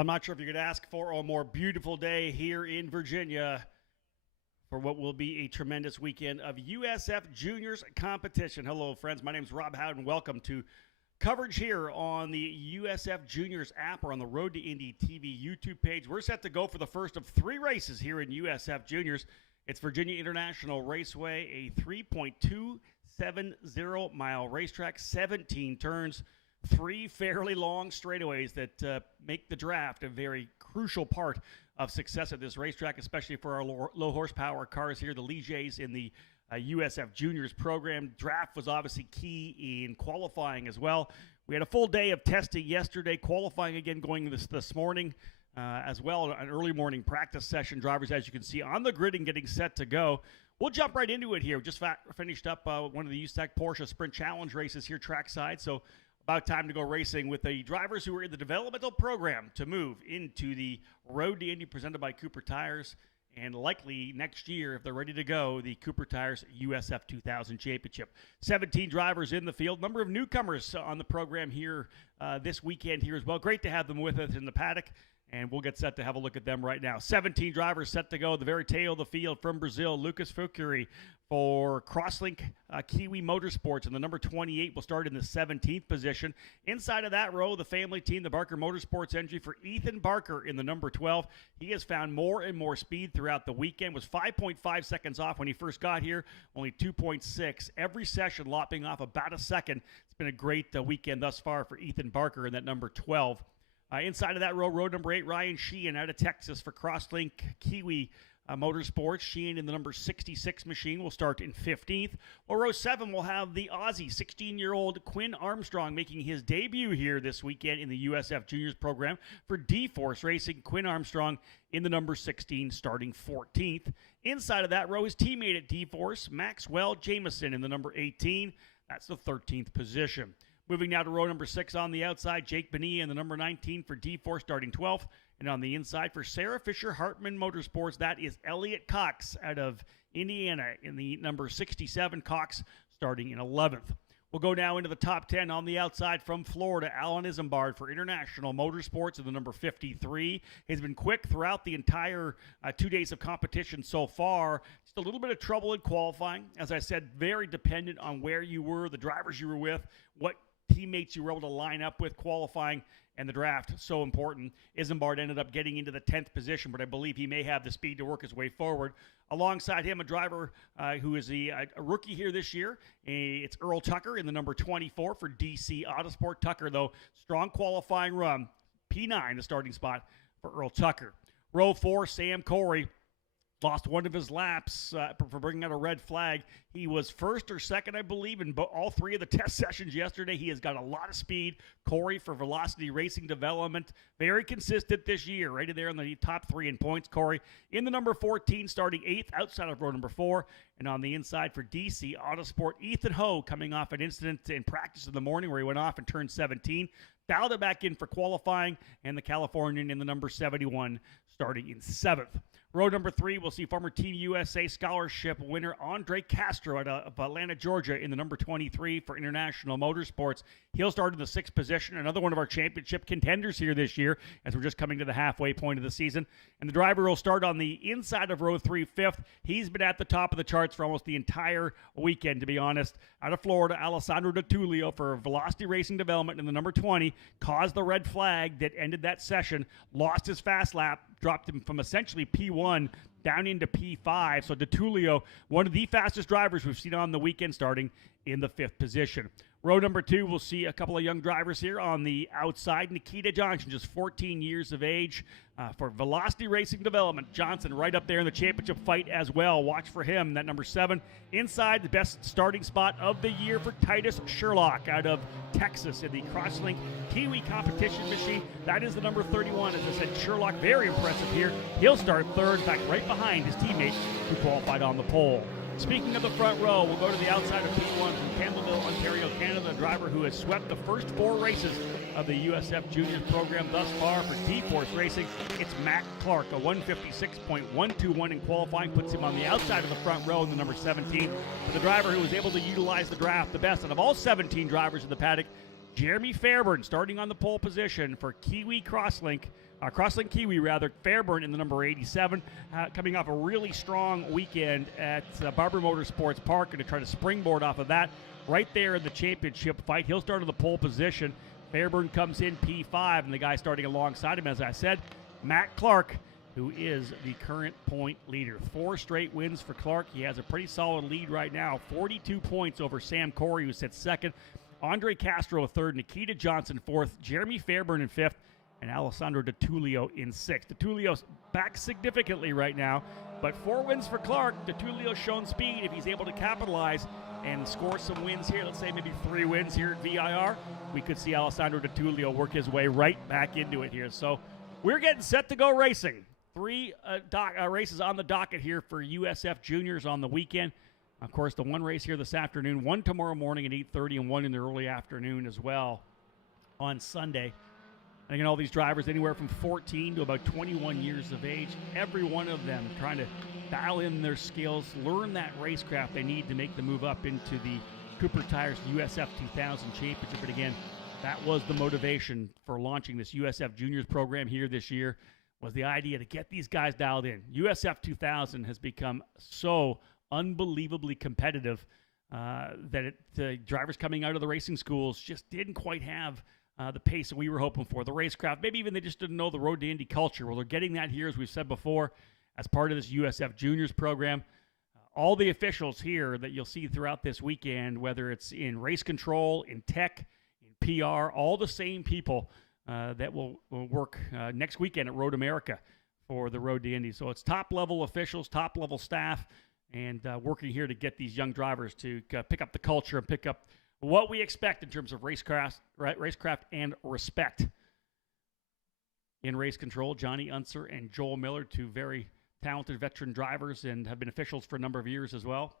I'm not sure if you could ask for a more beautiful day here in Virginia for what will be a tremendous weekend of USF Juniors competition. Hello, friends. My name is Rob Howden. Welcome to coverage here on the USF Juniors app or on the Road to Indy TV YouTube page. We're set to go for the first of three races here in USF Juniors. It's Virginia International Raceway, a 3.270 mile racetrack, 17 turns, three fairly long straightaways that make the draft a very crucial part of success at this racetrack, especially for our low horsepower cars here, the Ligiers in the USF Juniors program. Draft was obviously key in qualifying as well. We had a full day of testing yesterday, qualifying again going this morning as well, an early morning practice session. Drivers, as you can see, on the grid and getting set to go. We'll jump right into it here. We just finished up one of the USAC Porsche Sprint Challenge races here trackside, so about time to go racing with the drivers who are in the developmental program to move into the Road to Indy presented by Cooper Tires, and likely next year, if they're ready to go, the Cooper Tires USF 2000 Championship. 17 drivers in the field. Number of newcomers on the program here this weekend here as well. Great to have them with us in the paddock, and we'll get set to have a look at them right now. 17 drivers set to go. The very tail of the field from Brazil, Lucas Fukuri for Crosslink Kiwi Motorsports, and the number 28 will start in the 17th position. Inside of that row, the family team, the Barker Motorsports entry for Ethan Barker in the number 12. He has found more and more speed throughout the weekend. Was 5.5 seconds off when he first got here, only 2.6. Every session lopping off about a second. It's been a great weekend thus far for Ethan Barker in that number 12. Inside of that row, row number 8, Ryan Sheehan out of Texas for Crosslink Kiwi Motorsports. Sheehan in the number 66 machine will start in 15th. Well, row 7 will have the Aussie 16-year-old Quinn Armstrong making his debut here this weekend in the USF Juniors program for D-Force Racing. Quinn Armstrong in the number 16 starting 14th. Inside of that row, his teammate at D-Force, Maxwell Jameson in the number 18. That's the 13th position. Moving now to row number 6 on the outside, Jake Bonilla in the number 19 for D4 starting 12th. And on the inside for Sarah Fisher Hartman Motorsports, that is Elliot Cox out of Indiana in the number 67, Cox starting in 11th. We'll go now into the top 10 on the outside from Florida. Alan Isambard for International Motorsports in the number 53. He's been quick throughout the entire 2 days of competition so far. Just a little bit of trouble in qualifying. As I said, very dependent on where you were, the drivers you were with, what teammates you were able to line up with qualifying, and the draft, so important. Isambard ended up getting into the 10th position, but I believe he may have the speed to work his way forward. Alongside him, a driver who is a rookie here this year. It's Earl Tucker in the number 24 for DC Autosport. Tucker, though, strong qualifying run. P9, the starting spot for Earl Tucker. Row 4, Sam Corey. Lost one of his laps for bringing out a red flag. He was first or second, I believe, in all three of the test sessions yesterday. He has got a lot of speed. Corey for Velocity Racing Development. Very consistent this year, right there in the top 3 in points. Corey in the number 14, starting 8th outside of row number 4. And on the inside for DC Autosport, Ethan Ho coming off an incident in practice in the morning where he went off and turned 17. Dialed it back in for qualifying, and the Californian in the number 71 starting in 7th. Row number 3, we'll see former Team USA scholarship winner Andre Castro out of Atlanta, Georgia in the number 23 for International Motorsports. He'll start in the 6th position, another one of our championship contenders here this year as we're just coming to the halfway point of the season. And the driver will start on the inside of row 3, 5th. He's been at the top of the charts for almost the entire weekend, to be honest. Out of Florida, Alessandro De Tullio for Velocity Racing Development in the number 20 caused the red flag that ended that session, lost his fast lap, dropped him from essentially P1 down into P5. So De Tullio, one of the fastest drivers we've seen on the weekend, starting in the 5th position. Row number 2, we'll see a couple of young drivers here on the outside. Nikita Johnson, just 14 years of age for Velocity Racing Development. Johnson right up there in the championship fight as well. Watch for him, that number 7. Inside, the best starting spot of the year for Titus Sherlock out of Texas in the Crosslink Kiwi competition machine. That is the number 31. As I said, Sherlock, very impressive here. He'll start 3rd, in fact, right behind his teammate who qualified on the pole. Speaking of the front row, we'll go to the outside of P1 from Campbellville, Ontario, Canada. A driver who has swept the first 4 races of the USF Juniors program thus far for D-Force Racing. It's Matt Clark, a 156.121 in qualifying, puts him on the outside of the front row in the number 17. For the driver who was able to utilize the draft the best out of all 17 drivers in the paddock, Jeremy Fairburn, starting on the pole position for Kiwi Crosslink Crosslink Kiwi, rather, Fairburn in the number 87, coming off a really strong weekend at Barber Motorsports Park, and to try to springboard off of that right there in the championship fight. He'll start in the pole position. Fairburn comes in P5, and the guy starting alongside him, as I said, Matt Clark, who is the current point leader. 4 straight wins for Clark. He has a pretty solid lead right now, 42 points over Sam Corey, who sits second, Andre Castro third, Nikita Johnson fourth, Jeremy Fairburn in fifth, and Alessandro De Tullio in sixth. De Tullio's back significantly right now, but 4 wins for Clark. De Tullio's shown speed. If he's able to capitalize and score some wins here, let's say maybe 3 wins here at VIR, we could see Alessandro De Tullio work his way right back into it here. So we're getting set to go racing. 3 races on the docket here for USF Juniors on the weekend. Of course, the 1 race here this afternoon, 1 tomorrow morning at 8:30, and 1 in the early afternoon as well on Sunday. And again, all these drivers anywhere from 14 to about 21 years of age, every one of them trying to dial in their skills, learn that racecraft they need to make the move up into the Cooper Tires USF 2000 Championship. But again, that was the motivation for launching this USF Juniors program here this year, was the idea to get these guys dialed in. USF 2000 has become so unbelievably competitive that the drivers coming out of the racing schools just didn't quite have the pace that we were hoping for. The racecraft, maybe even they just didn't know the road to Indy culture. Well, they're getting that here, as we've said before, as part of this USF Juniors program. All the officials here that you'll see throughout this weekend, whether it's in race control, in tech, in PR, all the same people that will work next weekend at Road America for the Road to Indy. So it's top-level officials, top-level staff, and working here to get these young drivers to pick up the culture and pick up what we expect in terms of racecraft and respect. In race control, Johnny Unser and Joel Miller, 2 very talented veteran drivers and have been officials for a number of years as well.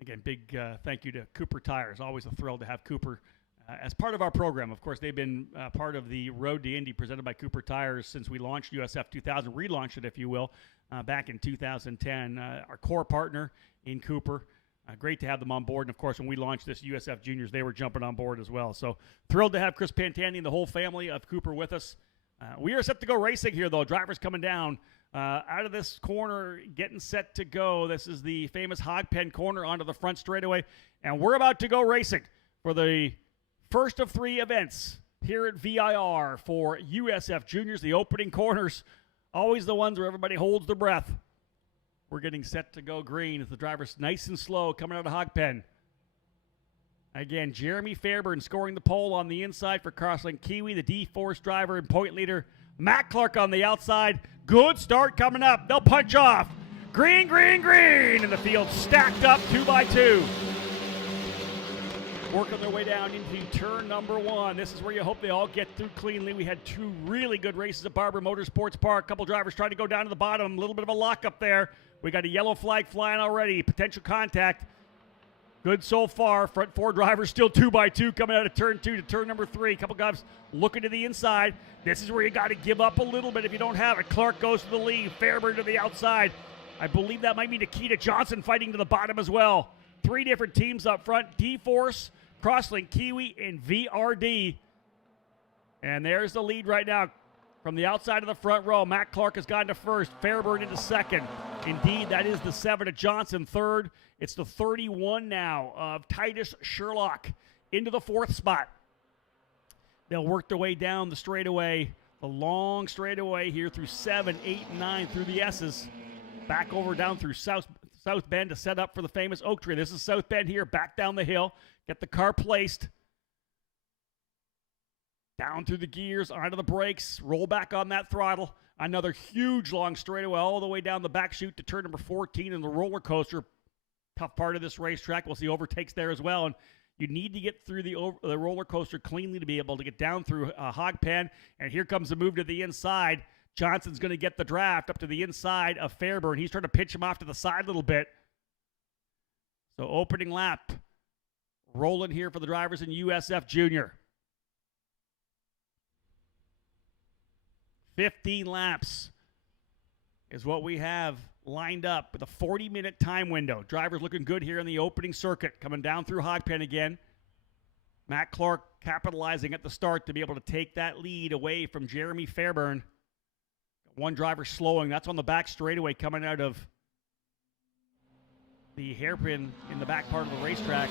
Again, big thank you to Cooper Tires. Always a thrill to have Cooper as part of our program. Of course, they've been part of the Road to Indy presented by Cooper Tires since we launched USF 2000, relaunched it, if you will, back in 2010. Our core partner in Cooper. Great to have them on board. And, of course, when we launched this USF Juniors, they were jumping on board as well. So thrilled to have Chris Pantani and the whole family of Cooper with us. We are set to go racing here, though. Drivers coming down out of this corner, getting set to go. This is the famous hog pen corner onto the front straightaway. And we're about to go racing for the first of 3 events here at VIR for USF Juniors. The opening corners, always the ones where everybody holds their breath. We're getting set to go green as the driver's nice and slow coming out of hog pen. Again, Jeremy Fairburn scoring the pole on the inside for Crosslink Kiwi, the D-Force driver and point leader. Matt Clark on the outside. Good start coming up. They'll punch off. Green, green, green. And the field stacked up 2 by 2. Working their way down into turn number 1. This is where you hope they all get through cleanly. We had 2 really good races at Barber Motorsports Park. A couple drivers trying to go down to the bottom. A little bit of a lockup there. We got a yellow flag flying already. Potential contact. Good so far. Front 4 drivers still 2 by 2 coming out of turn 2 to turn number 3. A couple guys looking to the inside. This is where you got to give up a little bit if you don't have it. Clark goes to the lead. Fairburn to the outside. I believe that might be Nikita Johnson fighting to the bottom as well. 3 different teams up front. D-Force, Crosslink Kiwi, and VRD. And there's the lead right now. From the outside of the front row, Matt Clark has gone to first. Fairburn into second. Indeed, that is the 7 of Johnson third. It's the 31 now of Titus Sherlock into the 4th spot. They'll work their way down the straightaway, the long straightaway here through 7, 8, and 9 through the S's. Back over down through South Bend to set up for the famous Oak Tree. This is South Bend here, back down the hill. Get the car placed. Down through the gears, onto the brakes, roll back on that throttle. Another huge long straightaway all the way down the back chute to turn number 14 in the roller coaster. Tough part of this racetrack. We'll see overtakes there as well. And you need to get through the roller coaster cleanly to be able to get down through hog pen. And here comes the move to the inside. Johnson's going to get the draft up to the inside of Fairburn. He's trying to pitch him off to the side a little bit. So opening lap. Rolling here for the drivers in USF Junior. 15 laps is what we have lined up with a 40-minute time window. Drivers looking good here in the opening circuit. Coming down through hog pen again. Matt Clark capitalizing at the start to be able to take that lead away from Jeremy Fairburn. One driver slowing. That's on the back straightaway coming out of the hairpin in the back part of the racetrack.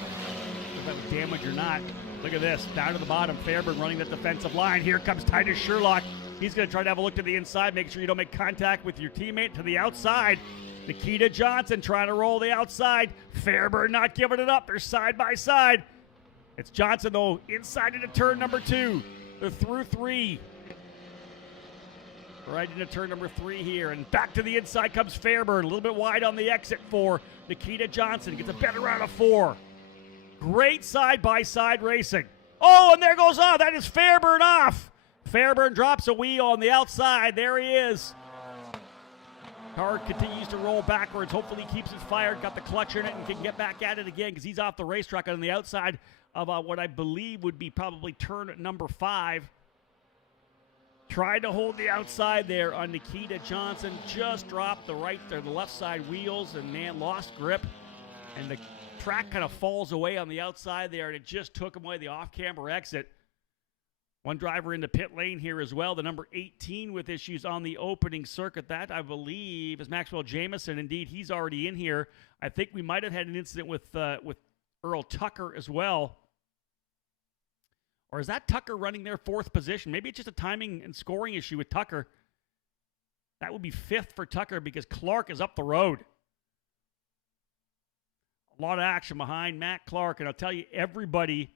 If that was damage or not. Look at this. Down to the bottom. Fairburn running the defensive line. Here comes Titus Sherlock. He's going to try to have a look to the inside. Make sure you don't make contact with your teammate. To the outside. Nikita Johnson trying to roll the outside. Fairburn not giving it up. They're side by side. It's Johnson, though, inside into turn number 2. They're through 3. Right into turn number 3 here. And back to the inside comes Fairburn. A little bit wide on the exit for Nikita Johnson. Gets a better out of 4. Great side-by-side racing. Oh, and there goes off. That is Fairburn off. Fairburn drops a wheel on the outside. There he is. Car continues to roll backwards. Hopefully he keeps it fired. Got the clutch in it and can get back at it again because he's off the racetrack on the outside of what I believe would be probably turn number 5. Tried to hold the outside there on Nikita Johnson. Just dropped the right or the left side wheels and man lost grip. And the track kind of falls away on the outside there and it just took him away the off-camber exit. One driver in the pit lane here as well. The number 18 with issues on the opening circuit. That, I believe, is Maxwell Jameson. Indeed, he's already in here. I think we might have had an incident with Earl Tucker as well. Or is that Tucker running their 4th position? Maybe it's just a timing and scoring issue with Tucker. That would be 5th for Tucker because Clark is up the road. A lot of action behind Matt Clark. And I'll tell you, everybody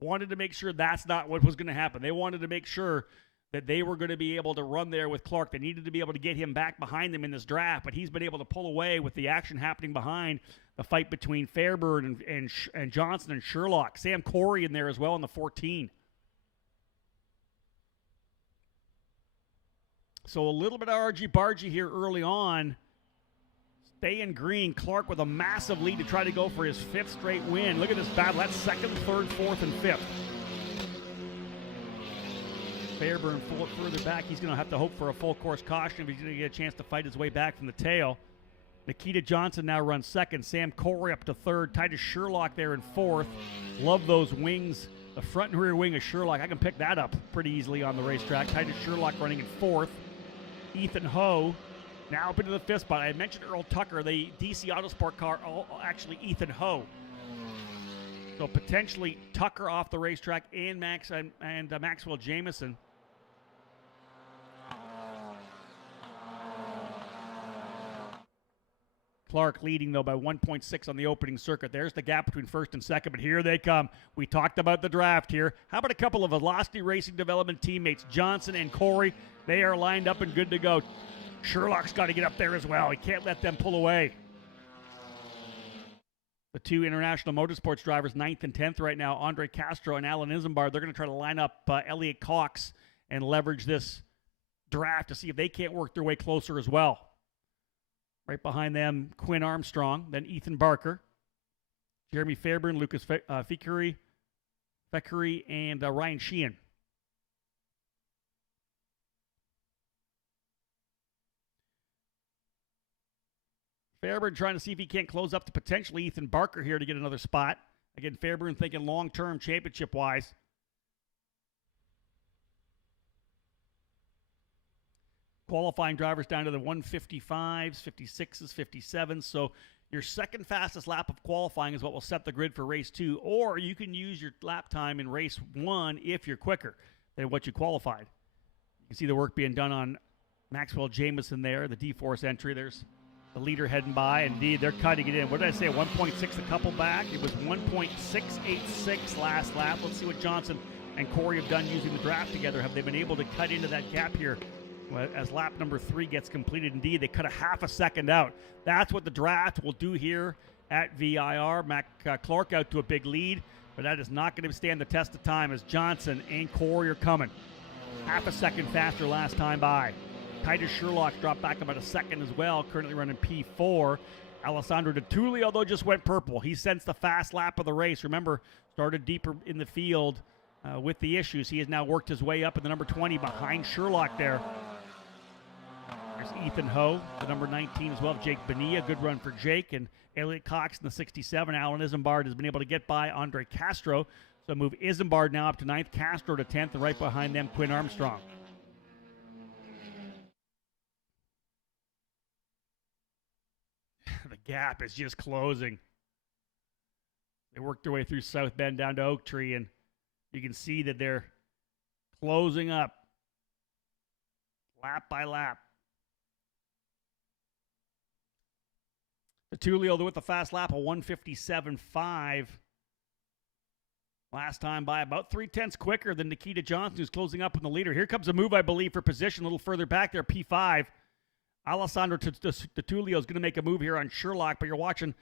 wanted to make sure that's not what was going to happen. They wanted to make sure that they were going to be able to run there with Clark. They needed to be able to get him back behind them in this draft, but he's been able to pull away with the action happening behind the fight between Fairburn and Johnson and Sherlock. Sam Corey in there as well in the 14. So a little bit of argy-bargy here early on. Staying green. Clark with a massive lead to try to go for his 5th straight win. Look at this battle. That's 2nd, 3rd, 4th, and 5th. Fairburn further back. He's going to have to hope for a full course caution if he's going to get a chance to fight his way back from the tail. Nikita Johnson now runs 2nd. Sam Corey up to 3rd. Titus Sherlock there in 4th. Love those wings. The front and rear wing of Sherlock. I can pick that up pretty easily on the racetrack. Titus Sherlock running in 4th. Ethan Ho now up into the 5th spot. I mentioned Earl Tucker, the DC Autosport car, actually Ethan Ho. So potentially Tucker off the racetrack and Maxwell Jameson. Clark leading, though, by 1.6 on the opening circuit. There's the gap between 1st and 2nd, but here they come. We talked about the draft here. How about a couple of Velocity Racing Development teammates, Johnson and Corey? They are lined up and good to go. Sherlock's got to get up there as well. He can't let them pull away. The 2 International Motorsports drivers, 9th and 10th right now, Andre Castro and Alan Isambard. They're going to try to line up Elliot Cox and leverage this draft to see if they can't work their way closer as well. Right behind them, Quinn Armstrong, then Ethan Barker, Jeremy Fairburn, Lucas Feckery, and Ryan Sheehan. Fairburn trying to see if he can't close up to potentially Ethan Barker here to get another spot. Again, Fairburn thinking long-term championship-wise. Qualifying drivers down to the 155s, 56s, 57s. So your second fastest lap of qualifying is what will set the grid for race 2. Or you can use your lap time in race 1 if you're quicker than what you qualified. You can see the work being done on Maxwell Jameson there, the D-Force entry. There's the leader heading by. Indeed, they're cutting it in. What did I say, 1.6 a couple back? It was 1.686 last lap. Let's see what Johnson and Corey have done using the draft together. Have they been able to cut into that gap here as lap number 3 gets completed? Indeed, they cut a half a second out. That's what the draft will do here at VIR. Mac Clark out to a big lead, but that is not going to stand the test of time as Johnson and Corey are coming. Half a second faster last time by. Titus Sherlock dropped back about a second as well, currently running P4. Alessandro De Tullio, though, just went purple. He sensed the fast lap of the race. Remember, started deeper in the field with the issues. He has now worked his way up in the number 20 behind Sherlock there. There's Ethan Ho, the number 19 as well. Jake Bonilla, good run for Jake. And Elliot Cox in the 67. Alan Isambard has been able to get by Andre Castro. So move Isambard now up to 9th, Castro to 10th, and right behind them, Quinn Armstrong. The gap is just closing. They worked their way through South Bend down to Oak Tree, and you can see that they're closing up lap by lap. De Tullio with the fast lap of 157.5. Last time by about 3/10 quicker than Nikita Johnson, who's closing up in the leader. Here comes a move, I believe, for position a little further back there, P5. Alessandro De Tullio is going to make a move here on Sherlock, but you're watching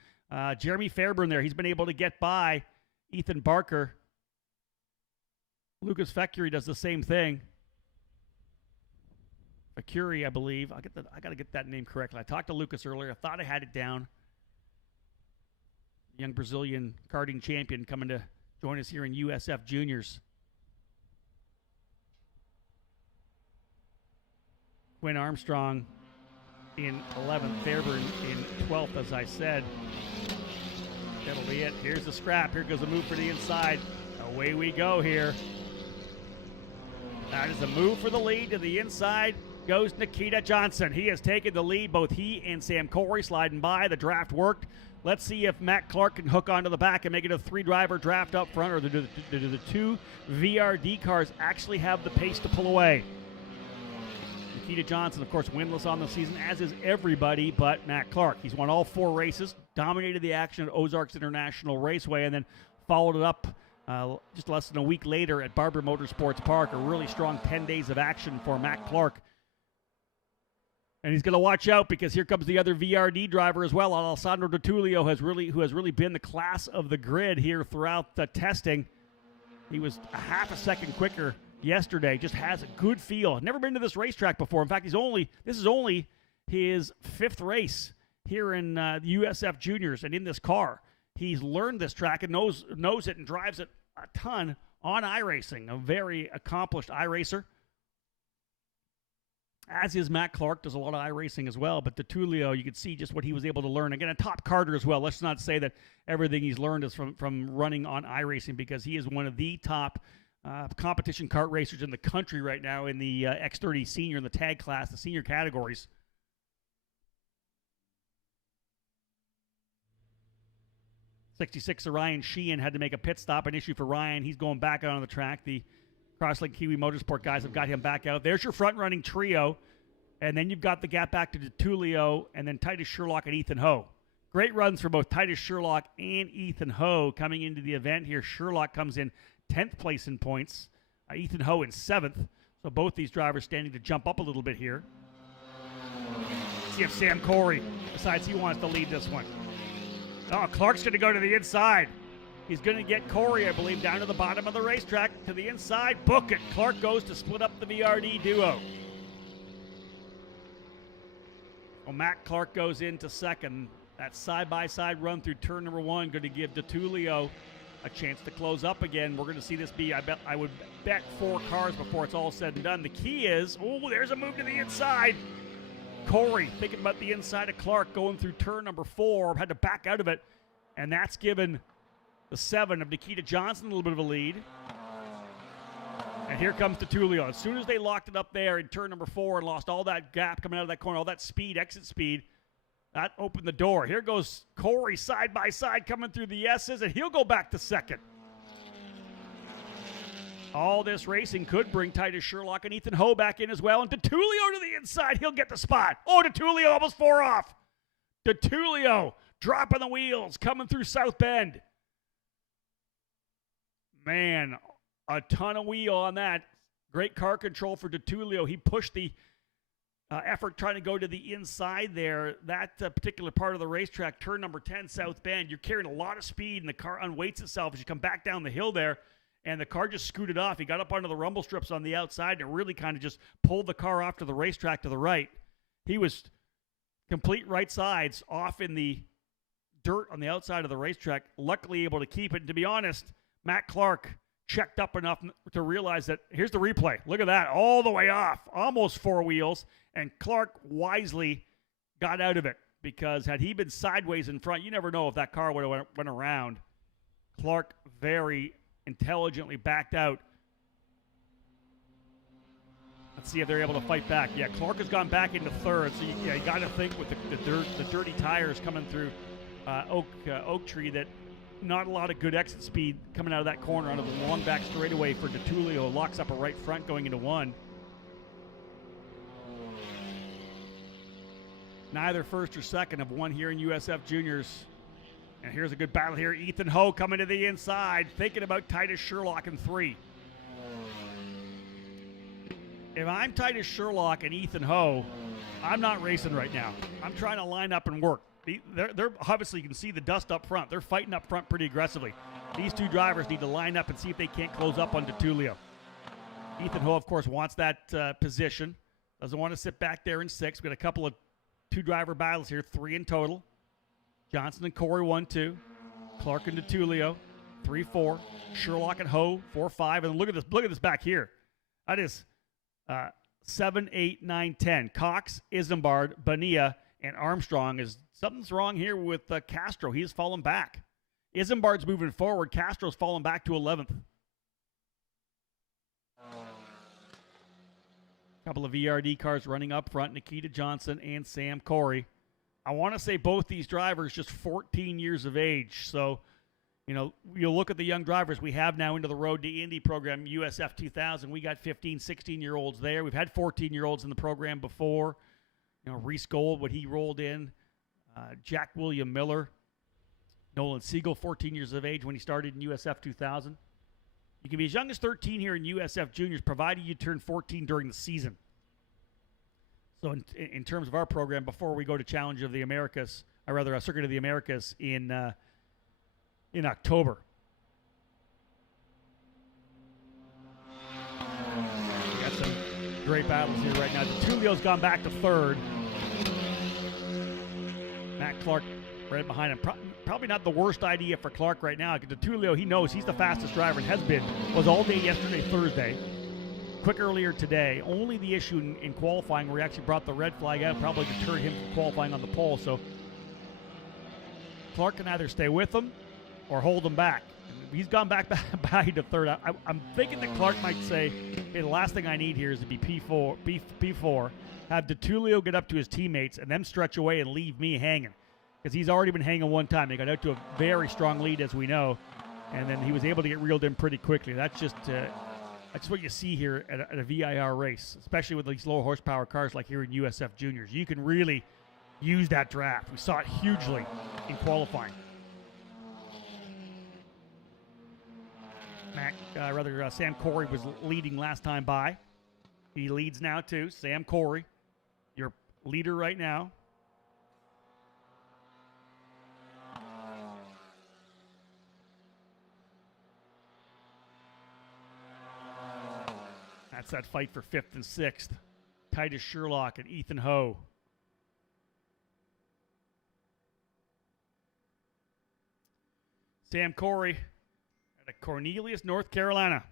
Jeremy Fairburn there. He's been able to get by Ethan Barker. Lucas Fecuri does the same thing. Fecuri, I believe. I got to get that name correctly. I talked to Lucas earlier. I thought I had it down. Young Brazilian karting champion coming to join us here in USF Juniors. Quinn Armstrong in 11th, Fairburn in 12th, as I said. That'll be it. Here's the scrap. Here goes a move for the inside. Away we go here. That is a move for the lead. To the inside goes Nikita Johnson. He has taken the lead. Both he and Sam Corey sliding by. The draft worked. Let's see if Matt Clark can hook onto the back and make it a 3-driver draft up front, or do the 2 VRD cars actually have the pace to pull away. Nikita Johnson, of course, winless on the season, as is everybody but Matt Clark. He's won all 4 races, dominated the action at Ozarks International Raceway, and then followed it up just less than a week later at Barber Motorsports Park. A really strong 10 days of action for Matt Clark. And he's going to watch out, because here comes the other VRD driver as well. Alessandro De Tullio who has really been the class of the grid here throughout the testing. He was a half a second quicker yesterday. Just has a good feel. Never been to this racetrack before. In fact, this is only his 5th race here in the USF Juniors and in this car. He's learned this track and knows it and drives it a ton on iRacing. A very accomplished iRacer. As is Matt Clark, does a lot of iRacing as well. But De Tullio, you can see just what he was able to learn. Again, a top karter as well. Let's not say that everything he's learned is from running on iRacing, because he is one of the top competition kart racers in the country right now in the X30 senior in the tag class, the senior categories. '66 Ryan Sheehan had to make a pit stop, an issue for Ryan. He's going back out on the track. The Crosslink Kiwi Motorsport guys have got him back out. There's your front-running trio. And then you've got the gap back to De Tullio, and then Titus Sherlock and Ethan Ho. Great runs for both Titus Sherlock and Ethan Ho coming into the event here. Sherlock comes in 10th place in points. Ethan Ho in 7th. So both these drivers standing to jump up a little bit here. Let's see if Sam Corey decides he wants to lead this one. Oh, Clark's going to go to the inside. He's going to get Corey, I believe, down to the bottom of the racetrack. To the inside, book it. Clark goes to split up the VRD duo. Well, Matt Clark goes into second. That side-by-side run through turn number 1 going to give De Tullio a chance to close up again. We're going to see this be, I would bet 4 cars before it's all said and done. The key is, oh, there's a move to the inside. Corey thinking about the inside of Clark going through turn number 4, had to back out of it, and that's given the 7 of Nikita Johnson a little bit of a lead. And here comes De Tullio. As soon as they locked it up there in turn number 4 and lost all that gap coming out of that corner, all that speed, exit speed, that opened the door. Here goes Corey side by side coming through the S's, and he'll go back to second. All this racing could bring Titus Sherlock and Ethan Ho back in as well. And De Tullio to the inside. He'll get the spot. Oh, De Tullio almost 4 off. De Tullio dropping the wheels, coming through South Bend. Man, a ton of wheel on that. Great car control for De Tullio. He pushed the effort trying to go to the inside there. That particular part of the racetrack, turn number 10, South Bend, you're carrying a lot of speed, and the car unweights itself as you come back down the hill there, and the car just scooted off. He got up onto the rumble strips on the outside, and it really kind of just pulled the car off to the racetrack to the right. He was complete right sides off in the dirt on the outside of the racetrack, luckily able to keep it. And to be honest, Matt Clark checked up enough to realize that, here's the replay. Look at that, all the way off, almost 4 wheels. And Clark wisely got out of it, because had he been sideways in front, you never know if that car would have went around. Clark very intelligently backed out. Let's see if they're able to fight back. Yeah, Clark has gone back into third, so you got to think with the dirty tires coming through Oak Tree that not a lot of good exit speed coming out of that corner onto the long back straightaway for De Tullio. Locks up a right front going into one. Neither first or second have won here in USF Juniors. And here's a good battle here. Ethan Ho coming to the inside, thinking about Titus Sherlock in 3. If I'm Titus Sherlock and Ethan Ho, I'm not racing right now. I'm trying to line up and work. They're obviously, you can see the dust up front. They're fighting up front pretty aggressively. These two drivers need to line up and see if they can't close up on De Tullio. Ethan Ho, of course, wants that position. Doesn't want to sit back there in 6. We've got a couple of two-driver battles here, 3 in total. Johnson and Corey 1-2. Clark and De Tullio 3-4. Sherlock and Ho 4-5. And look at this back here. That is 7, 8, 9, 10. Cox, Isambard, Bonilla, and Armstrong. Something's wrong here with Castro. He's fallen back. Isambard's moving forward. Castro's fallen back to 11th. Couple of VRD cars running up front. Nikita Johnson and Sam Corey. I want to say both these drivers just 14 years of age. So, you'll look at the young drivers we have now into the Road to Indy program, USF 2000. We got 15, 16-year-olds there. We've had 14-year-olds in the program before. Reese Gold, when he rolled in. Jack William Miller. Nolan Siegel, 14 years of age when he started in USF 2000. You can be as young as 13 here in USF Juniors, provided you turn 14 during the season. So in terms of our program, before we go to Challenge of the Americas, or rather a Circuit of the Americas in October. We got some great battles here right now. De Tullio's gone back to 3rd. Matt Clark right behind him. Probably not the worst idea for Clark right now. De Tullio, he knows he's the fastest driver and has been. Was all day yesterday, Thursday. Quick earlier today. Only the issue in qualifying where he actually brought the red flag out probably deterred him from qualifying on the pole. So Clark can either stay with him or hold him back. He's gone back to 3rd. I'm thinking that Clark might say, hey, the last thing I need here is to be P4, have De Tullio get up to his teammates and then stretch away and leave me hanging. Because he's already been hanging one time. They got out to a very strong lead, as we know, and then he was able to get reeled in pretty quickly. That's just what you see here at a VIR race, especially with these low horsepower cars like here in USF Juniors. You can really use that draft. We saw it hugely in qualifying. Sam Corey was leading last time by. He leads now too. Sam Corey, your leader right now. That's that fight for 5th and 6th. Titus Sherlock and Ethan Ho. Sam Corey out of Cornelius, North Carolina.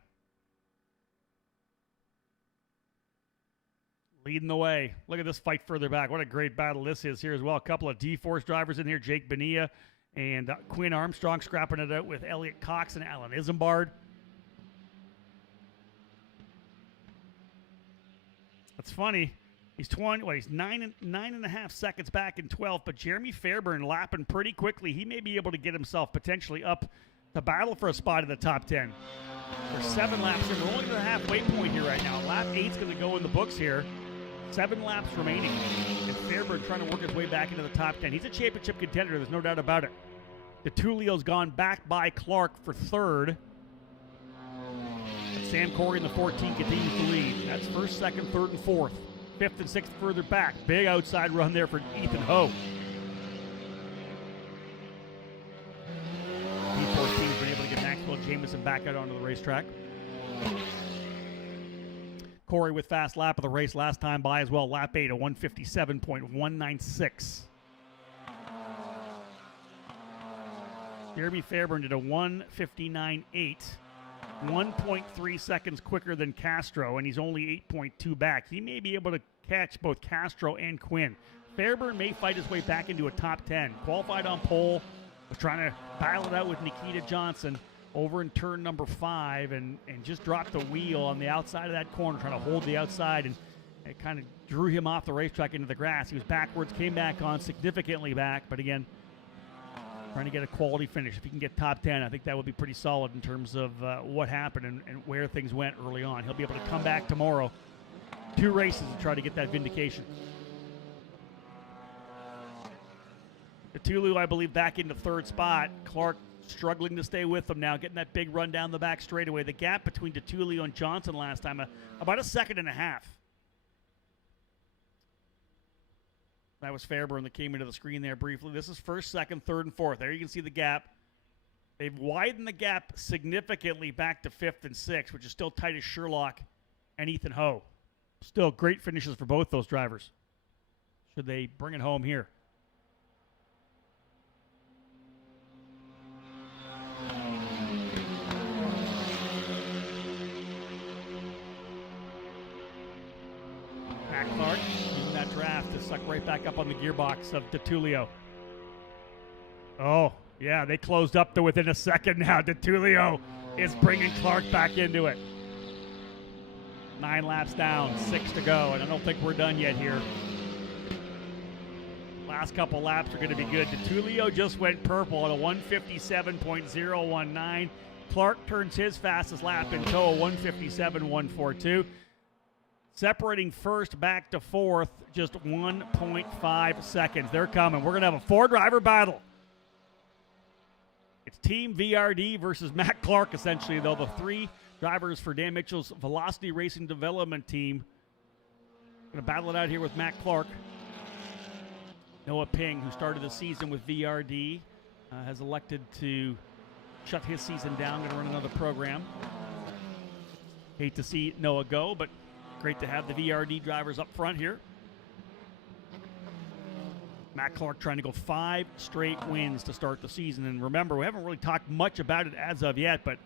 Leading the way. Look at this fight further back. What a great battle this is here as well. A couple of D-Force drivers in here. Jake Bonilla and Quinn Armstrong scrapping it out with Elliot Cox and Alan Isambard. That's funny. He's 9.5 seconds back in 12th, but Jeremy Fairburn lapping pretty quickly. He may be able to get himself potentially up to battle for a spot in the top 10. There's 7 laps in. We're only at the halfway point here right now. Lap 8's going to go in the books here. 7 laps remaining. And Fairburn trying to work his way back into the top 10. He's a championship contender. There's no doubt about it. De Tullio's gone back by Clark for 3rd. Sam Corey in the 14 continues to lead. That's 1st, 2nd, 3rd, and 4th. 5th and 6th further back. Big outside run there for Ethan Ho. P14's been able to get Maxwell Jameson back out onto the racetrack. Corey with fast lap of the race last time by as well. Lap 8, a 157.196. Jeremy Fairburn did a 159.8. 1.3 seconds quicker than Castro, and he's only 8.2 back. He may be able to catch both Castro and Quinn. Fairburn may fight his way back into a top 10. Qualified on pole, was trying to battle it out with Nikita Johnson. over in turn number 5 and just dropped the wheel on the outside of that corner, trying to hold the outside, and it kind of drew him off the racetrack into the grass. He was backwards, came back on, significantly back, but again, trying to get a quality finish. If he can get top 10, I think that would be pretty solid in terms of what happened and where things went early on. He'll be able to come back tomorrow, 2 races, and try to get that vindication. De Tullio, I believe, back into 3rd spot. Clark struggling to stay with him now, getting that big run down the back straightaway. The gap between De Tullio and Johnson last time, about a second and a half. That was Fairburn that came into the screen there briefly. This is 1st, 2nd, 3rd, and 4th. There you can see the gap. They've widened the gap significantly back to 5th and 6th, which is still Titus Sherlock and Ethan Ho. Still great finishes for both those drivers. Should they bring it home here? Clark using that draft to suck right back up on the gearbox of De Tullio. Oh, yeah, they closed up to within a second now. De Tullio is bringing Clark back into it. 9 laps down, 6 to go, and I don't think we're done yet here. Last couple laps are going to be good. De Tullio just went purple at a 157.019. Clark turns his fastest lap in tow, 157.142. Separating 1st back to 4th, just 1.5 seconds. They're coming. We're going to have a 4-driver battle. It's Team VRD versus Matt Clark, essentially, though. The 3 drivers for Dan Mitchell's Velocity Racing Development Team. Going to battle it out here with Matt Clark. Noah Ping, who started the season with VRD, has elected to shut his season down, going to run another program. Hate to see Noah go, but great to have the VRD drivers up front here. Matt Clark trying to go 5 straight wins to start the season. And remember, we haven't really talked much about it as of yet, but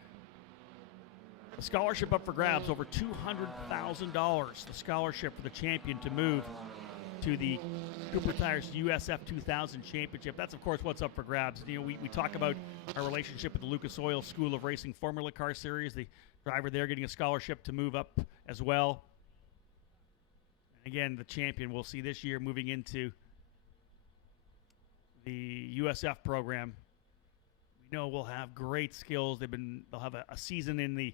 a scholarship up for grabs, over $200,000. The scholarship for the champion to move to the Cooper Tires USF 2000 Championship. That's, of course, what's up for grabs. You know, we talk about our relationship with the Lucas Oil School of Racing Formula Car Series. The driver there getting a scholarship to move up as well. Again, the champion we'll see this year moving into the USF program. We know we'll have great skills. They'll have a season in the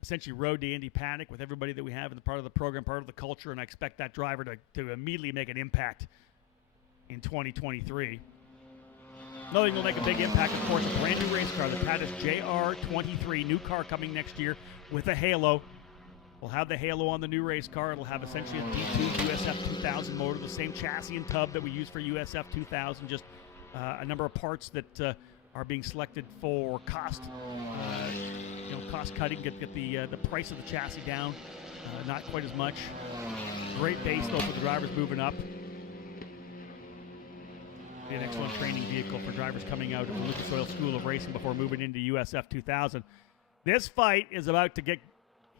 essentially road to Indy paddock with everybody that we have in the part of the program, part of the culture, and I expect that driver to immediately make an impact in 2023. Another thing will make a big impact, of course, a brand new race car, the Titus JR23, new car coming next year with a halo. We'll have the halo on the new race car. It'll have essentially a D2 USF 2000 motor, the same chassis and tub that we use for USF 2000, just a number of parts that are being selected for cost, cost cutting, get the price of the chassis down, not quite as much. Great base though for the drivers moving up. Be an excellent training vehicle for drivers coming out of the Lucas Oil School of Racing before moving into USF 2000. This fight is about to get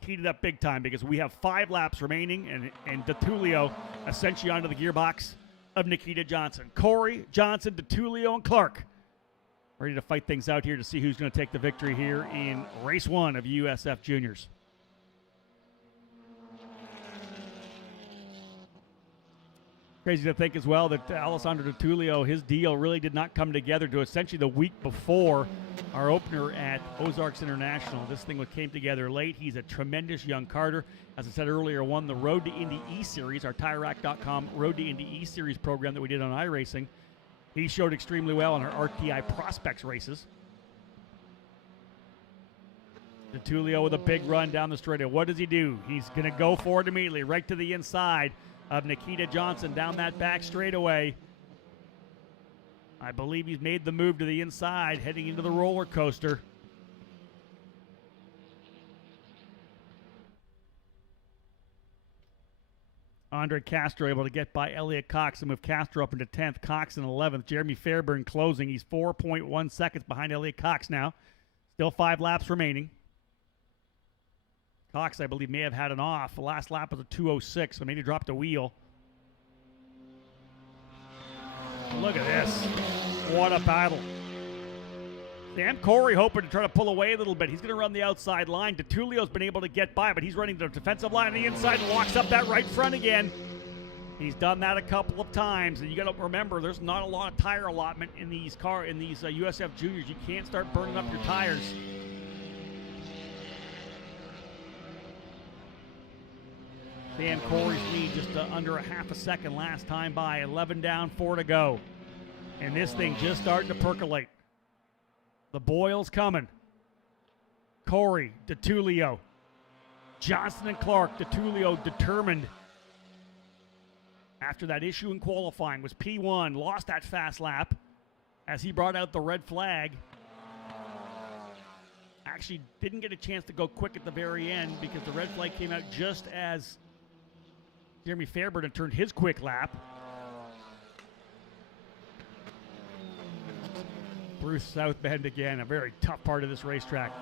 heated up big time because we have 5 laps remaining, and De Tullio essentially onto the gearbox of Nikita Johnson. Corey, Johnson, De Tullio, and Clark ready to fight things out here to see who's going to take the victory here in race 1 of USF Juniors. Crazy to think as well that Alessandro De Tullio, his deal really did not come together to essentially the week before our opener at Ozarks International. This thing came together late. He's a tremendous young karter. As I said earlier, won the Road to Indy E-Series, our TireRack.com Road to Indy E-Series program that we did on iRacing. He showed extremely well in our RTI Prospects races. De Tullio with a big run down the straightaway. What does he do? He's going to go for it immediately, right to the inside of Nikita Johnson down that back straightaway. I believe he's made the move to the inside, heading into the roller coaster. Andre Castro able to get by Elliott Cox and move Castro up into 10th. Cox in 11th. Jeremy Fairburn closing. He's 4.1 seconds behind Elliott Cox now. Still 5 laps remaining. Cox, I believe, may have had an off. The last lap was a 2:06, so maybe dropped a wheel. Look at this. What a battle. Sam Corey hoping to try to pull away a little bit. He's going to run the outside line. De Tullio's been able to get by, but he's running the defensive line on the inside and locks up that right front again. He's done that a couple of times, and you got to remember there's not a lot of tire allotment in these USF juniors. You can't start burning up your tires. Sam Corey's lead just under a half a second last time by. 11 down, 4 to go, and this thing just starting to percolate. The boil's coming. Corey, De Tullio, Johnson and Clark. De Tullio determined after that issue in qualifying, was P1, lost that fast lap as he brought out the red flag. Actually didn't get a chance to go quick at the very end because the red flag came out just as Jeremy Fairburn had turned his quick lap. Bruce South Bend again, a very tough part of this racetrack.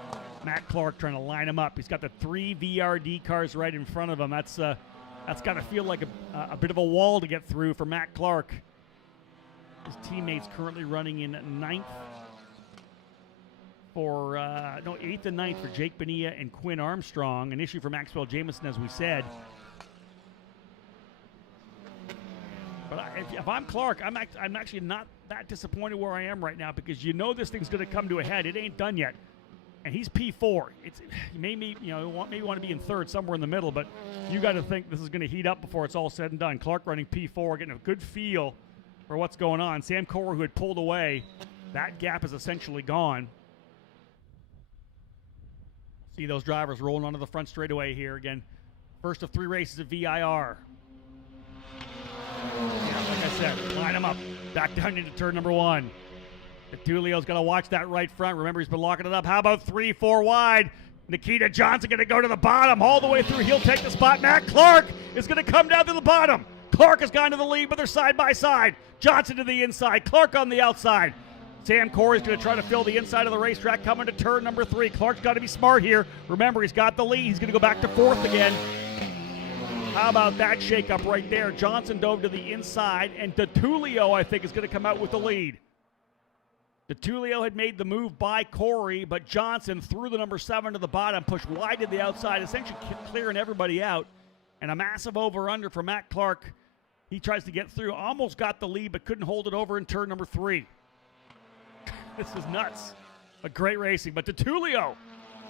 Matt Clark trying to line him up. He's got the 3 VRD cars right in front of him. That's got to feel like a bit of a wall to get through for Matt Clark. His teammates currently running in 9th for, 8th and 9th for Jake Bonilla and Quinn Armstrong. An issue for Maxwell Jameson, as we said. But if I'm Clark, I'm actually not that disappointed where I am right now because you know this thing's going to come to a head. It ain't done yet. And he's P4. He maybe want to be in 3rd, somewhere in the middle, but you got to think this is going to heat up before it's all said and done. Clark running P4, getting a good feel for what's going on. Sam Corey, who had pulled away, that gap is essentially gone. See those drivers rolling onto the front straightaway here again. First of 3 races at VIR. Yeah, like I said, line them up. Back down into turn number 1. De Tullio's got to watch that right front. Remember, he's been locking it up. How about 3, 4 wide? Nikita Johnson going to go to the bottom all the way through. He'll take the spot. Matt Clark is going to come down to the bottom. Clark has gone to the lead, but they're side by side. Johnson to the inside. Clark on the outside. Sam Corey's going to try to fill the inside of the racetrack coming to turn number 3. Clark's got to be smart here. Remember, he's got the lead. He's going to go back to 4th again. How about that shakeup right there? Johnson dove to the inside, and De Tullio, I think, is going to come out with the lead. De Tullio had made the move by Corey, but Johnson threw the number 7 to the bottom, pushed wide to the outside, essentially clearing everybody out. And a massive over-under for Matt Clark. He tries to get through, almost got the lead, but couldn't hold it over in turn number 3. This is nuts. A great racing, but De Tullio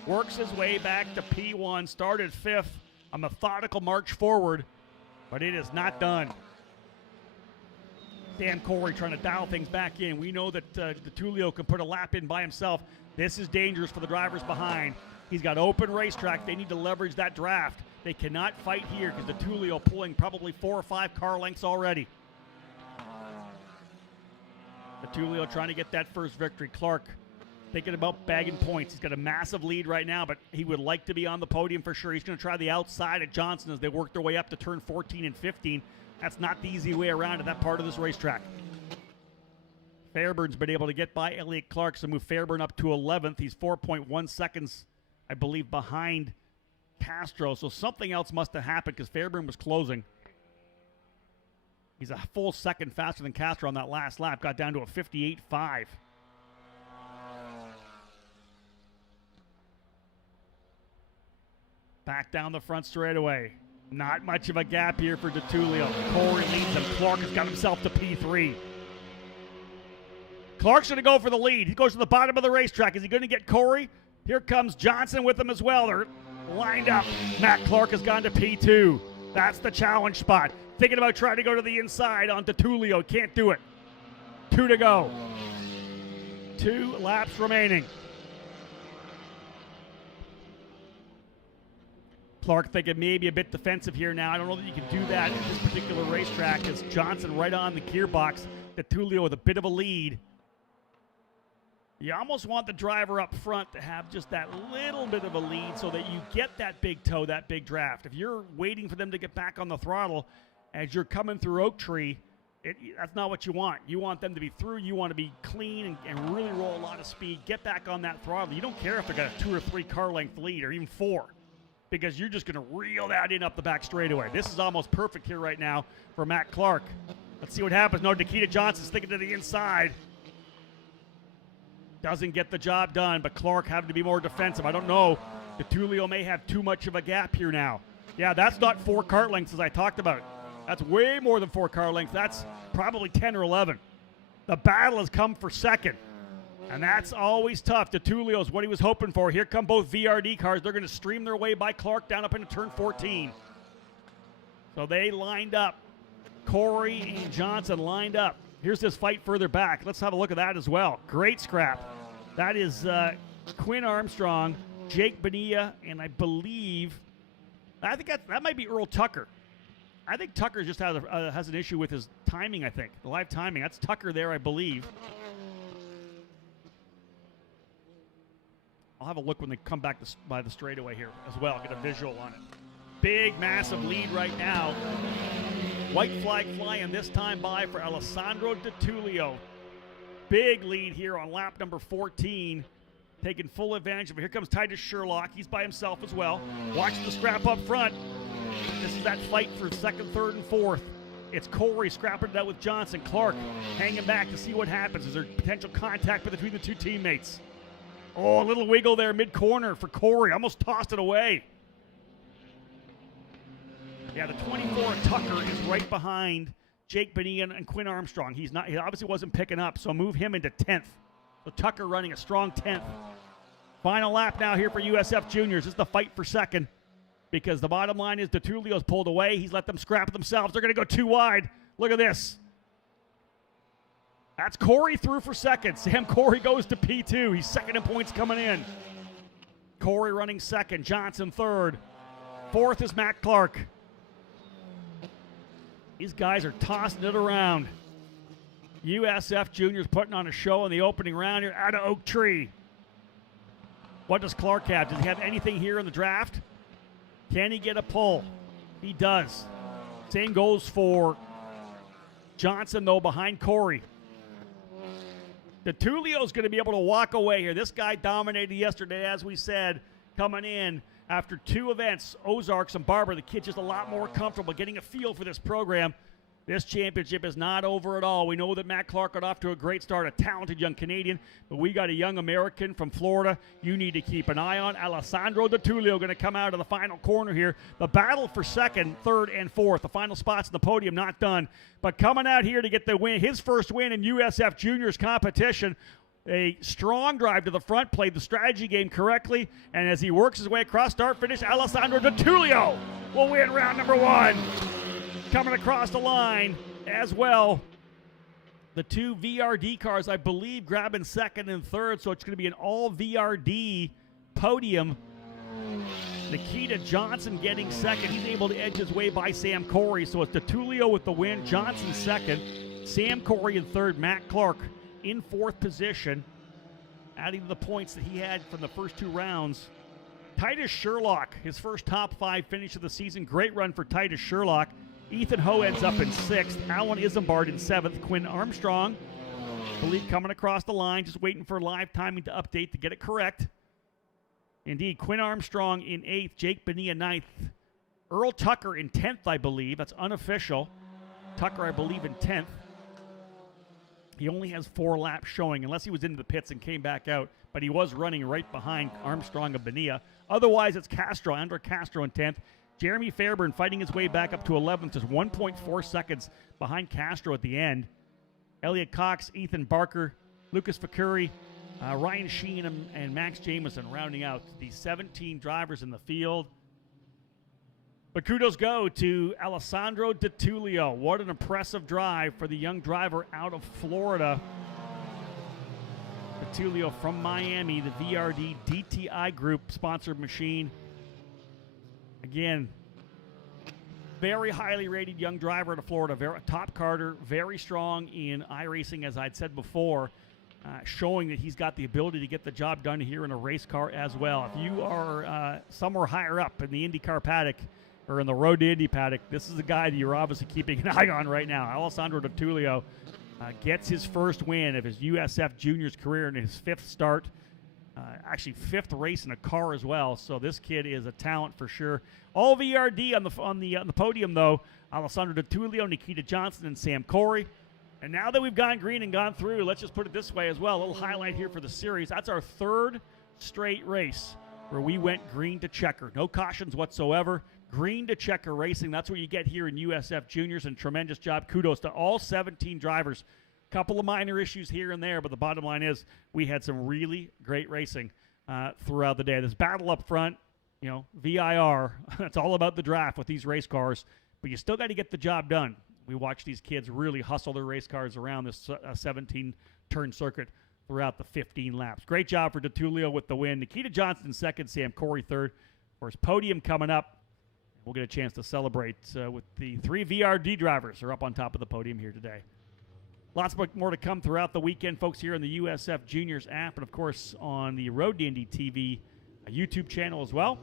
works his way back to P1, started 5th. A methodical march forward, but it is not done. Dan Corey trying to dial things back in. We know that De Tullio can put a lap in by himself. This is dangerous for the drivers behind. He's got open racetrack. They need to leverage that draft. They cannot fight here because De Tullio pulling probably 4 or 5 car lengths already. De Tullio trying to get that first victory. Clark thinking about bagging points. He's got a massive lead right now, but he would like to be on the podium for sure. He's going to try the outside of Johnson as they work their way up to turn 14 and 15. That's not the easy way around at that part of this racetrack. Fairburn's been able to get by Elliott Clark, so move Fairburn up to 11th. He's 4.1 seconds, I believe, behind Castro, so something else must have happened because Fairburn was closing. He's a full second faster than Castro on that last lap, got down to a 58.5. Back down the front straightaway. Not much of a gap here for De Tullio. Corey leads him. Clark has got himself to P3. Clark's going to go for the lead. He goes to the bottom of the racetrack. Is he going to get Corey? Here comes Johnson with him as well. They're lined up. Matt Clark has gone to P2. That's the challenge spot. Thinking about trying to go to the inside on De Tullio. Can't do it. 2 to go. 2 laps remaining. Clark thinking maybe a bit defensive here now. I don't know that you can do that in this particular racetrack as Johnson right on the gearbox. De Tullio with a bit of a lead. You almost want the driver up front to have just that little bit of a lead so that you get that big toe, that big draft. If you're waiting for them to get back on the throttle as you're coming through Oak Tree, that's not what you want. You want them to be through. You want to be clean and really roll a lot of speed. Get back on that throttle. You don't care if they've got a 2 or 3 car length lead or even 4. Because you're just going to reel that in up the back straightaway. This is almost perfect here right now for Matt Clark. Let's see what happens. No, Nikita Johnson's thinking to the inside. Doesn't get the job done, but Clark having to be more defensive. I don't know. De Tullio may have too much of a gap here now. Yeah, that's not 4 car lengths as I talked about. That's way more than 4 car lengths. That's probably 10 or 11. The battle has come for second, and that's always tough. De Tullio is what he was hoping for. Here come both VRD cars. They're going to stream their way by Clark down up into turn 14. So they lined up. Corey and Johnson lined up. Here's this fight further back. Let's have a look at that as well. Great scrap. That is Quinn Armstrong, Jake Bonilla, and I believe, I think that might be Earl Tucker. I think Tucker just has an issue with his timing, I think. The live timing. That's Tucker there, I believe. I'll have a look when they come back by the straightaway here as well. Get a visual on it. Big, massive lead right now. White flag flying this time by for Alessandro De Tullio. Big lead here on lap number 14. Taking full advantage of it. Here comes Titus Sherlock. He's by himself as well. Watch the scrap up front. This is that fight for second, third, and fourth. It's Corey scrapping it out with Johnson. Clark hanging back to see what happens. Is there potential contact between the two teammates? Oh, a little wiggle there mid-corner for Corey. Almost tossed it away. Yeah, the 24 Tucker is right behind Jake Bonilla and Quinn Armstrong. He obviously wasn't picking up, so move him into 10th. So Tucker running a strong 10th. Final lap now here for USF Juniors. This is the fight for second, because the bottom line is De Tullio's pulled away. He's let them scrap themselves. They're going to go too wide. Look at this. That's Corey through for second. Sam Corey goes to P2. He's second in points coming in. Corey running second. Johnson third. Fourth is Matt Clark. These guys are tossing it around. USF Juniors putting on a show in the opening round here out of Oak Tree. What does Clark have? Does he have anything here in the draft? Can he get a pull? He does. Same goes for Johnson, though, behind Corey. De Tullio's going to be able to walk away here. This guy dominated yesterday, as we said, coming in after 2 events, Ozarks and Barber. The kid's just a lot more comfortable getting a feel for this program. This championship is not over at all. We know that Matt Clark got off to a great start, a talented young Canadian, but we got a young American from Florida you need to keep an eye on. Alessandro De Tullio going to come out of the final corner here. The battle for second, third, and fourth. The final spots in the podium not done, but coming out here to get the win, his first win in USF Juniors competition. A strong drive to the front, played the strategy game correctly, and as he works his way across start finish, Alessandro De Tullio will win round number 1. Coming across the line as well. The 2 VRD cars, I believe, grabbing second and third, so it's going to be an all VRD podium. Nikita Johnson getting second. He's able to edge his way by Sam Corey, so it's De Tullio with the win, Johnson second, Sam Corey in third, Matt Clark in fourth position, adding to the points that he had from the first 2 rounds. Titus Sherlock, his first top 5 finish of the season. Great run for Titus Sherlock. Ethan Ho ends up in 6th. Alan Isambard in 7th. Quinn Armstrong, I believe, coming across the line, just waiting for live timing to update to get it correct. Indeed, Quinn Armstrong in 8th. Jake Bonilla 9th. Earl Tucker in 10th, I believe. That's unofficial. Tucker, I believe, in 10th. He only has 4 laps showing, unless he was into the pits and came back out, but he was running right behind Armstrong and Bonilla. Otherwise, it's Castro, Andre Castro in 10th. Jeremy Fairburn fighting his way back up to 11th, just 1.4 seconds behind Castro at the end. Elliot Cox, Ethan Barker, Lucas Fakuri, Ryan Sheen, and Max Jameson rounding out the 17 drivers in the field. But kudos go to Alessandro De Tullio. What an impressive drive for the young driver out of Florida. De Tullio from Miami, the VRD DTI Group sponsored machine. Again, very highly rated young driver out of Florida, top carter, very strong in iRacing, as I'd said before, showing that he's got the ability to get the job done here in a race car as well. If you are somewhere higher up in the IndyCar paddock or in the Road to Indy paddock, this is the guy that you're obviously keeping an eye on right now. Alessandro De Tullio gets his first win of his USF Juniors career in his 5th start. Actually 5th race in a car as well, so this kid is a talent for sure. All VRD on the podium though: Alessandro De Tullio, Nikita Johnson, and Sam Corey. And now that we've gone green and gone through, let's just put it this way as well. A little highlight here for the series. That's our third straight race where we went green to checker. No cautions whatsoever. Green to checker racing. That's what you get here in USF Juniors, and tremendous job. Kudos to all 17 drivers. Couple of minor issues here and there, but the bottom line is we had some really great racing throughout the day. This battle up front, you know, VIR, it's all about the draft with these race cars, but you still got to get the job done. We watched these kids really hustle their race cars around this 17-turn circuit throughout the 15 laps. Great job for De Tullio with the win. Nikita Johnson second, Sam Corey third. Of course, podium coming up. We'll get a chance to celebrate with the 3 VRD drivers are up on top of the podium here today. Lots more to come throughout the weekend, folks, here in the USF Juniors app and, of course, on the Road Dandy TV YouTube channel as well.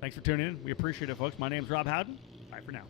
Thanks for tuning in. We appreciate it, folks. My name's Rob Howden. Bye for now.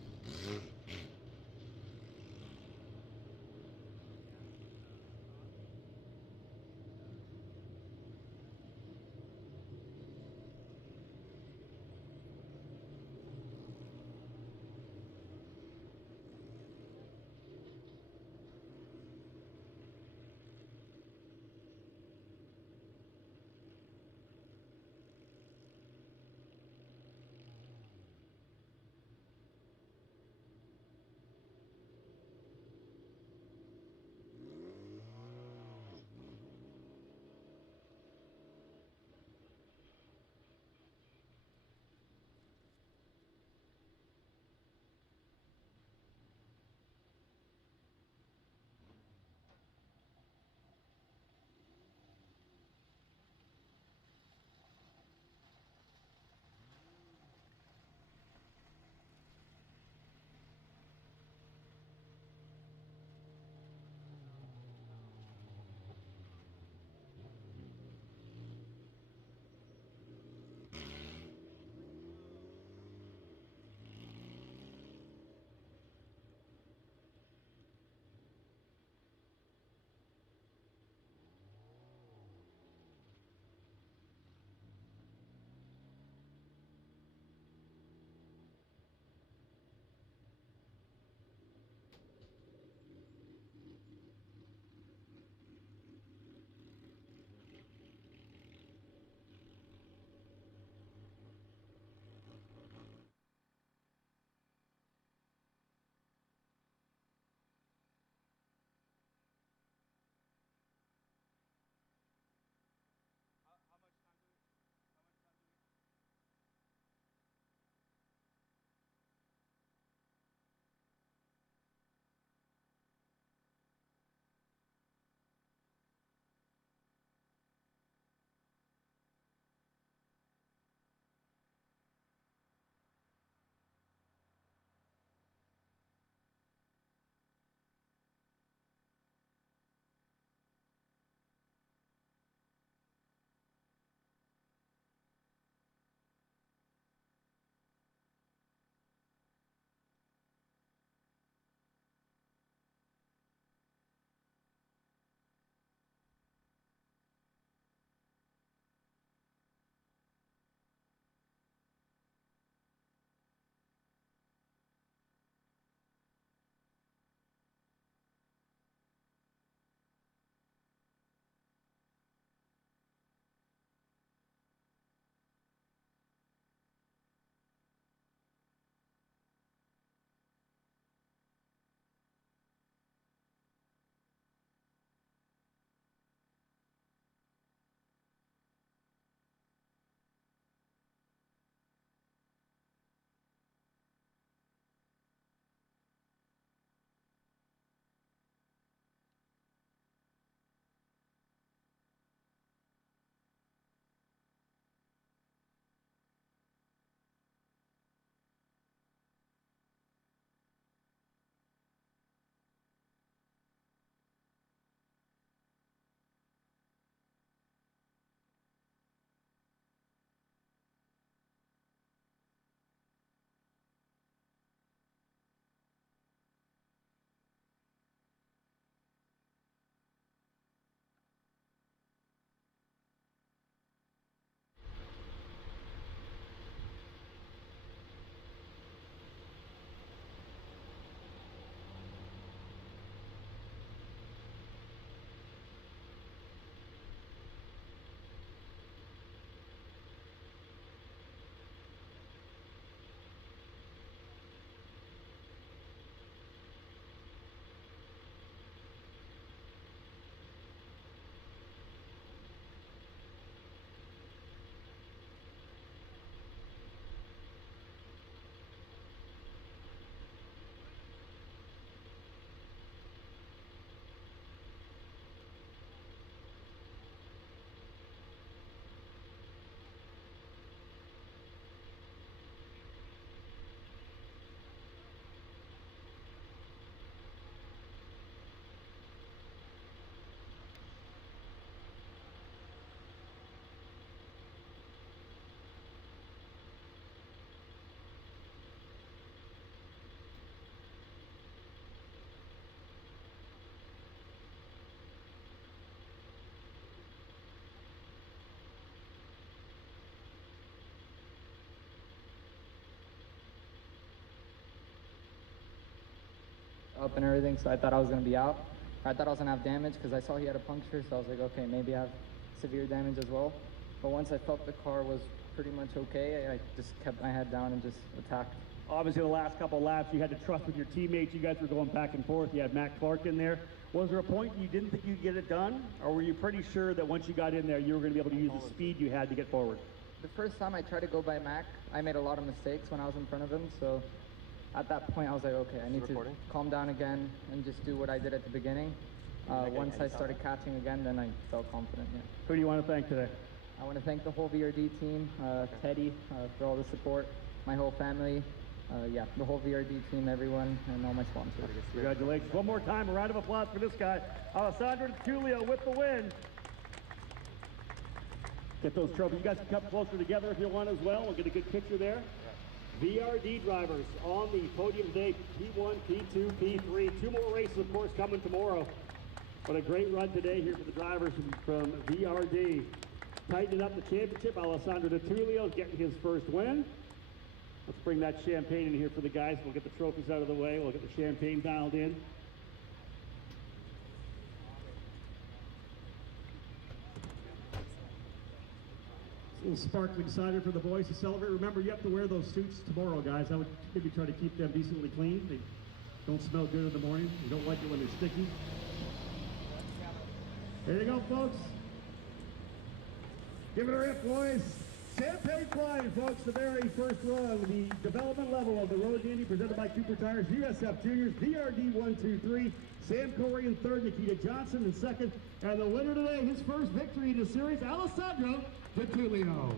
up and everything, so I thought I was going to be out. I thought I was going to have damage because I saw he had a puncture, so I was like, okay, maybe I have severe damage as well. But once I felt the car was pretty much okay, I just kept my head down and just attacked. Obviously, the last couple of laps, you had to trust with your teammates. You guys were going back and forth. You had Matt Clark in there. Was there a point you didn't think you'd get it done? Or were you pretty sure that once you got in there, you were going to be able to use the speed you had to get forward? The first time I tried to go by Mac, I made a lot of mistakes when I was in front of him. So at that point, I was like, okay, I need to calm down again and just do what I did at the beginning. Once I started catching again, then I felt confident, yeah. Who do you want to thank today? I want to thank the whole VRD team, Teddy for all the support, my whole family, yeah, the whole VRD team, everyone, and all my sponsors. Congratulations. One more time, a round of applause for this guy, Alessandro De Tullio with the win. Get those trophies. You guys can come closer together if you want as well. We'll get a good picture there. VRD drivers on the podium today, P1, P2, P3. 2 more races, of course, coming tomorrow. What a great run today here for the drivers from VRD. Tightening up the championship, Alessandro De Tullio getting his first win. Let's bring that champagne in here for the guys. We'll get the trophies out of the way. We'll get the champagne dialed in. A little sparkling cider for the boys to celebrate. Remember, you have to wear those suits tomorrow, guys. I would maybe try to keep them decently clean. They don't smell good in the morning. You don't like it when they're sticky. There you go, folks. Give it a rip, boys. Champagne flying, folks. The very first run, the development level of the Road Dandy presented by Cooper Tires, USF Juniors, VRD 1, 2, 3. Sam Corey in third, Nikita Johnson in second. And the winner today, his first victory in the series, Alessandro De Tullio.